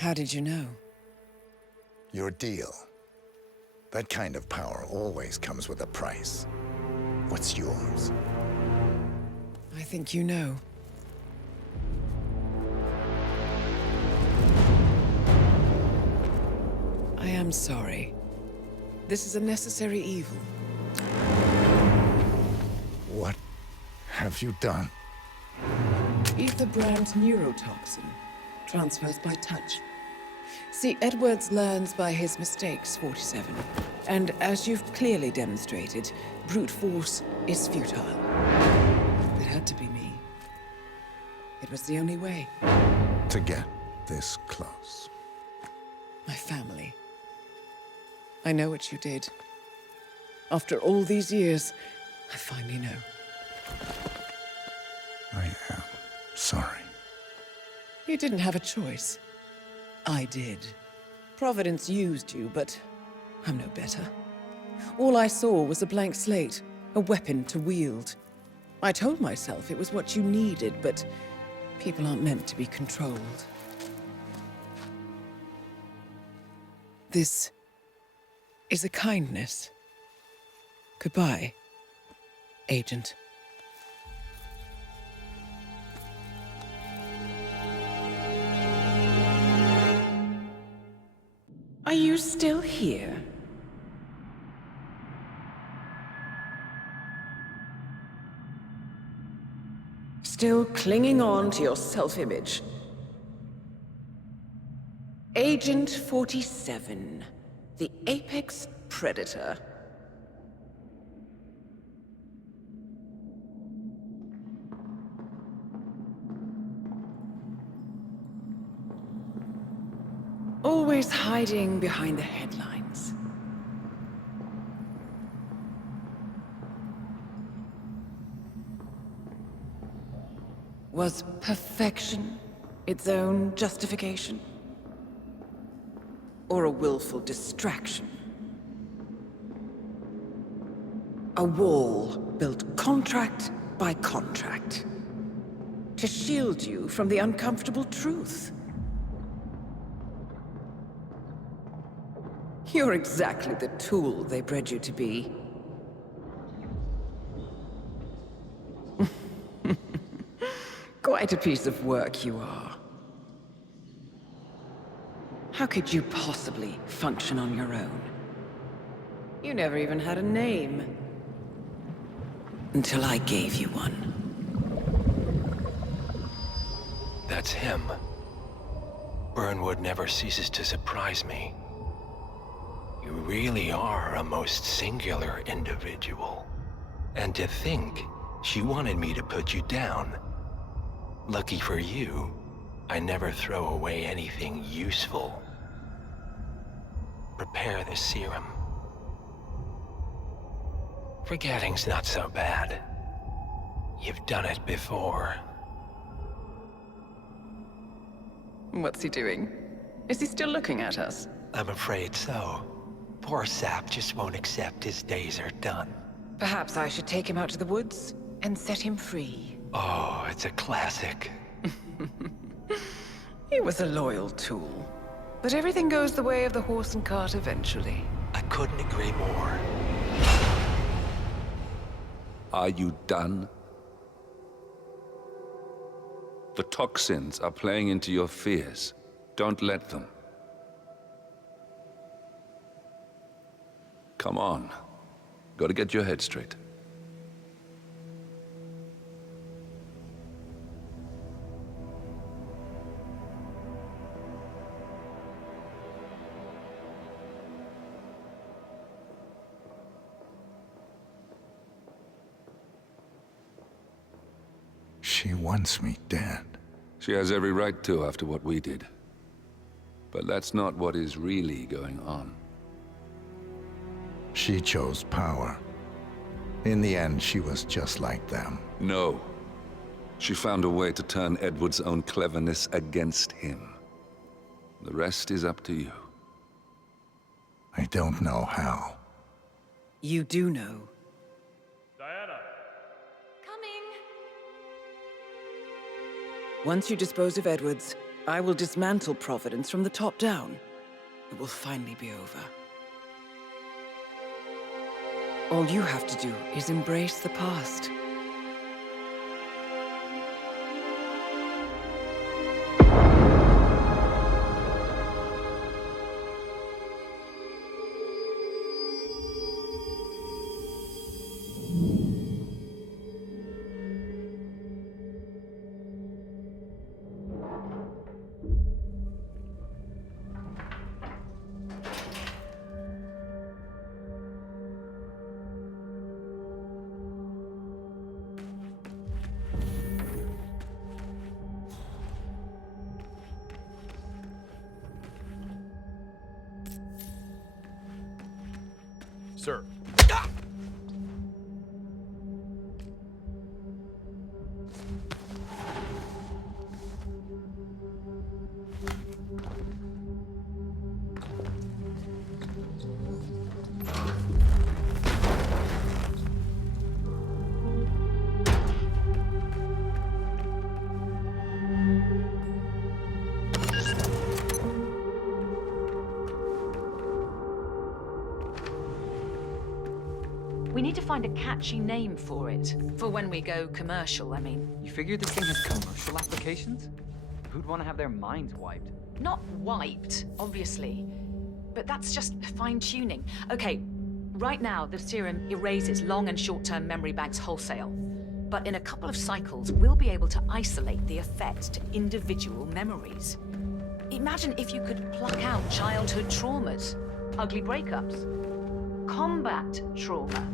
How did you know? Your deal. That kind of power always comes with a price. What's yours? I think you know. I am sorry. This is a necessary evil. What have you done? Ether brand neurotoxin. Transfers by touch. See, Edwards learns by his mistakes, 47. And as you've clearly demonstrated, brute force is futile. It had to be me. It was the only way. To get this close. My family. I know what you did. After all these years, I finally know. I am sorry. You didn't have a choice. I did. Providence used you, but I'm no better. All I saw was a blank slate, a weapon to wield. I told myself it was what you needed, but people aren't meant to be controlled. This is a kindness. Goodbye, Agent. Are you still here? Still clinging on to your self-image? Agent 47, the apex predator. Always hiding behind the headlines. Was perfection its own justification? Or a willful distraction? A wall built contract by contract to shield you from the uncomfortable truth. You're exactly the tool they bred you to be. Quite a piece of work you are. How could you possibly function on your own? You never even had a name. Until I gave you one. That's him. Burnwood never ceases to surprise me. You really are a most singular individual. And to think, she wanted me to put you down. Lucky for you, I never throw away anything useful. Prepare the serum. Forgetting's not so bad. You've done it before. What's he doing? Is he still looking at us? I'm afraid so. Poor Sap just won't accept his days are done. Perhaps I should take him out to the woods and set him free. Oh, it's a classic. He was a loyal tool. But everything goes the way of the horse and cart eventually. I couldn't agree more. Are you done? The toxins are playing into your fears. Don't let them. Come on. Gotta get your head straight. She wants me dead. She has every right to after what we did. But that's not what is really going on. She chose power. In the end, she was just like them. No. She found a way to turn Edward's own cleverness against him. The rest is up to you. I don't know how. You do know. Diana! Coming! Once you dispose of Edwards, I will dismantle Providence from the top down. It will finally be over. All you have to do is embrace the past. Sir. We need to find a catchy name for it. For when we go commercial, I mean. You figure this thing has commercial applications? Who'd want to have their minds wiped? Not wiped, obviously. But that's just fine-tuning. Okay, right now the serum erases long and short-term memory banks wholesale. But in a couple of cycles, we'll be able to isolate the effect to individual memories. Imagine if you could pluck out childhood traumas, ugly breakups, combat trauma.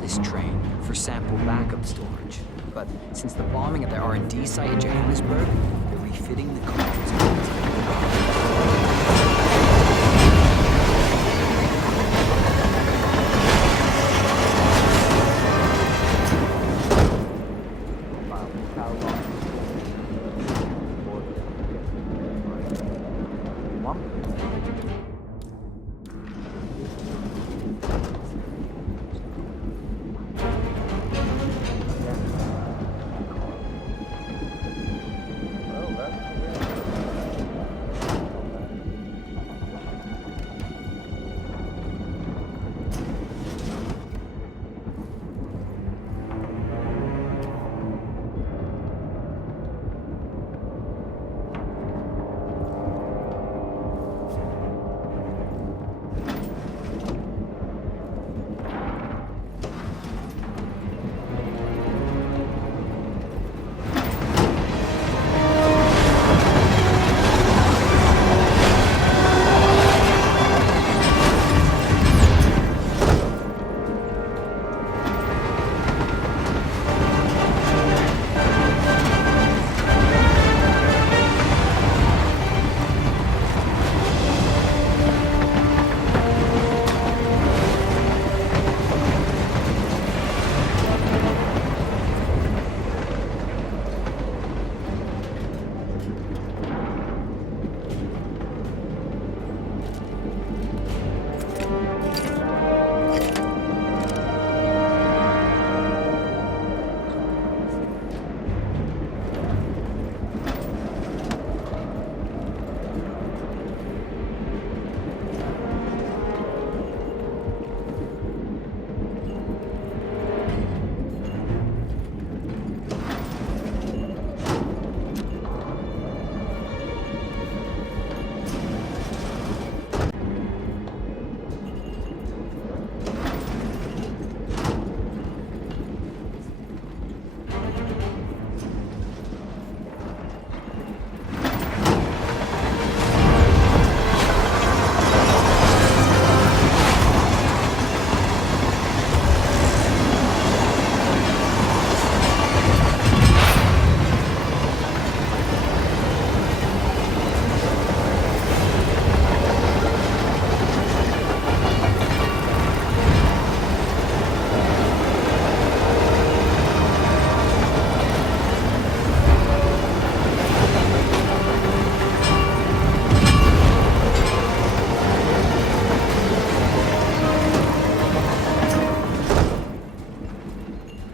this train for sample backup storage. But since the bombing of the R&D site in Johannesburg, they're refitting the cartridge.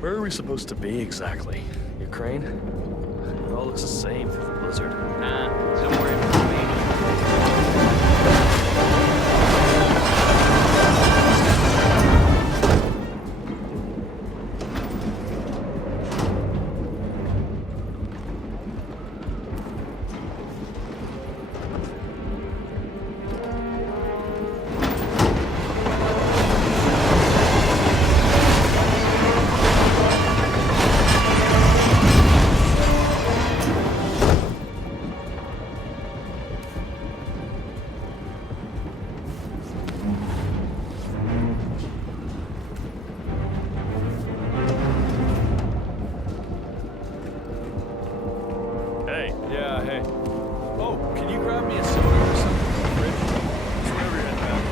Where are we supposed to be exactly? Ukraine? It all looks the same through the blizzard. Nah, somewhere in between. Hey, yeah, hey. Oh, can you grab me a soda or something from the fridge? Just wherever you're heading back.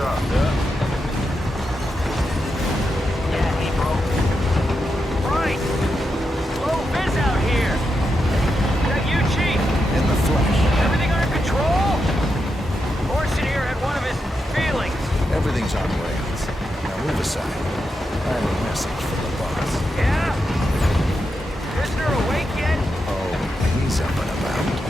up? Yeah, hey, bro. Right! Low Viz out here! Is that you, Chief? In the flesh. Everything under control? Orson here had one of his feelings. Everything's on rails. Now move aside. I have a message for the boss. Yeah? Prisoner awake yet? Oh, he's up and about.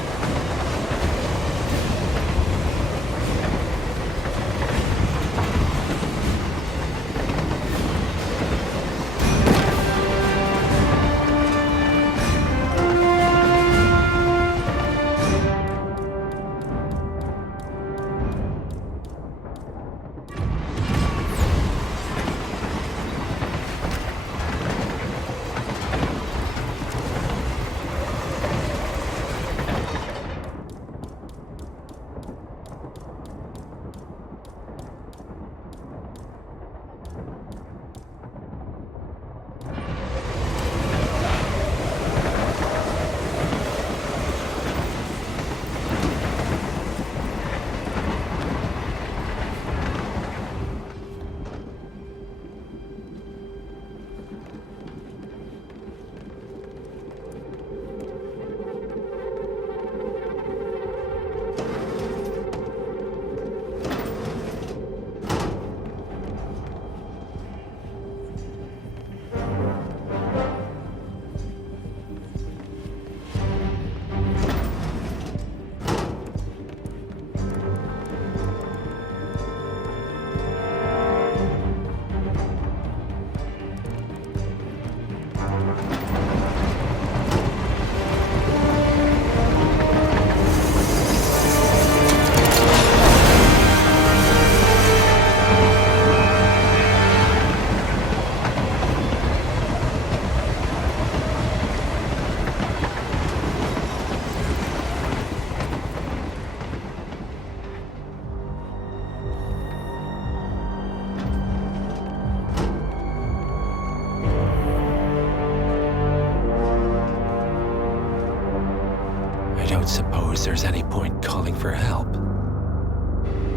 I don't suppose there's any point calling for help.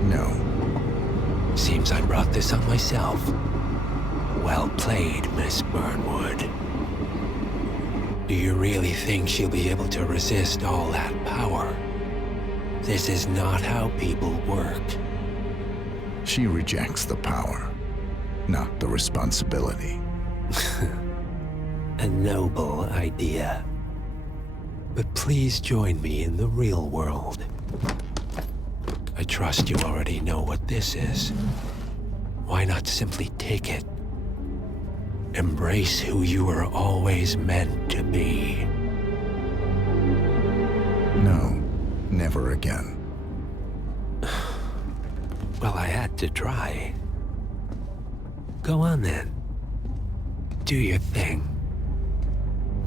No. Seems I brought this on myself. Well played, Miss Burnwood. Do you really think she'll be able to resist all that power? This is not how people work. She rejects the power, not the responsibility. A noble idea. But please join me in the real world. I trust you already know what this is. Why not simply take it? Embrace who you were always meant to be. No, never again. Well, I had to try. Go on then. Do your thing.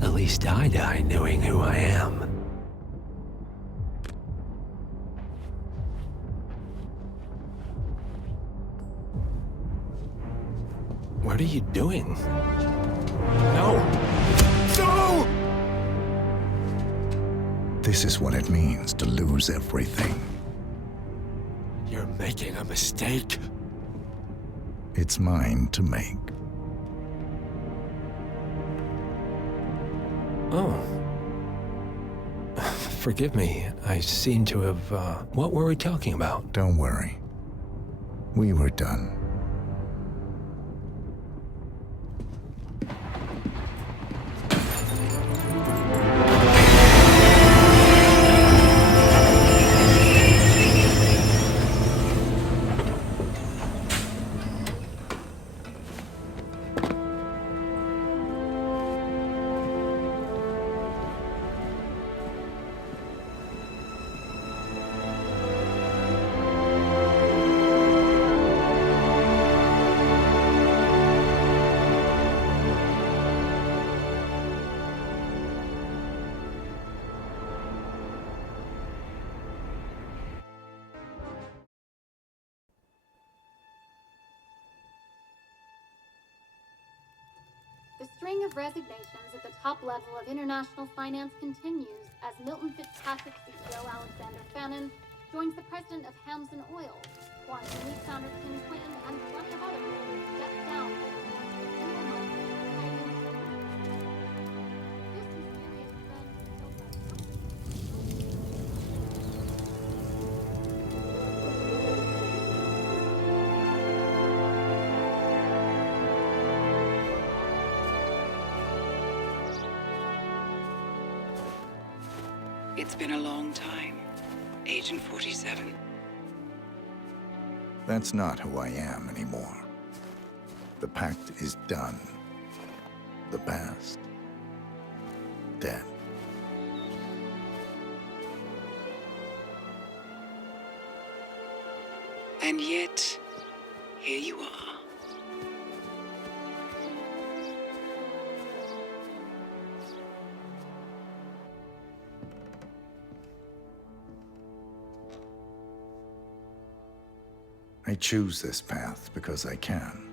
At least I die knowing who I am. What are you doing? No! No! This is what it means to lose everything. You're making a mistake. It's mine to make. Oh. Forgive me. I seem to have, what were we talking about? Don't worry. We were done. The string of resignations at the top level of international finance continues as Milton Fitzpatrick CEO Alexander Fannin joins the president of Hamson Oil, one, we found her twin flame and plenty of other clues stepped down in a single month, hiding in the This mysterious thread It's been a long time, Agent 47. That's not who I am anymore. The pact is done. The past, dead. And yet, here you are. I choose this path because I can.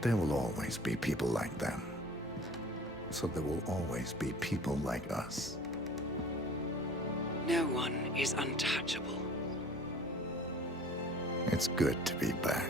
There will always be people like them. So there will always be people like us. No one is untouchable. It's good to be back.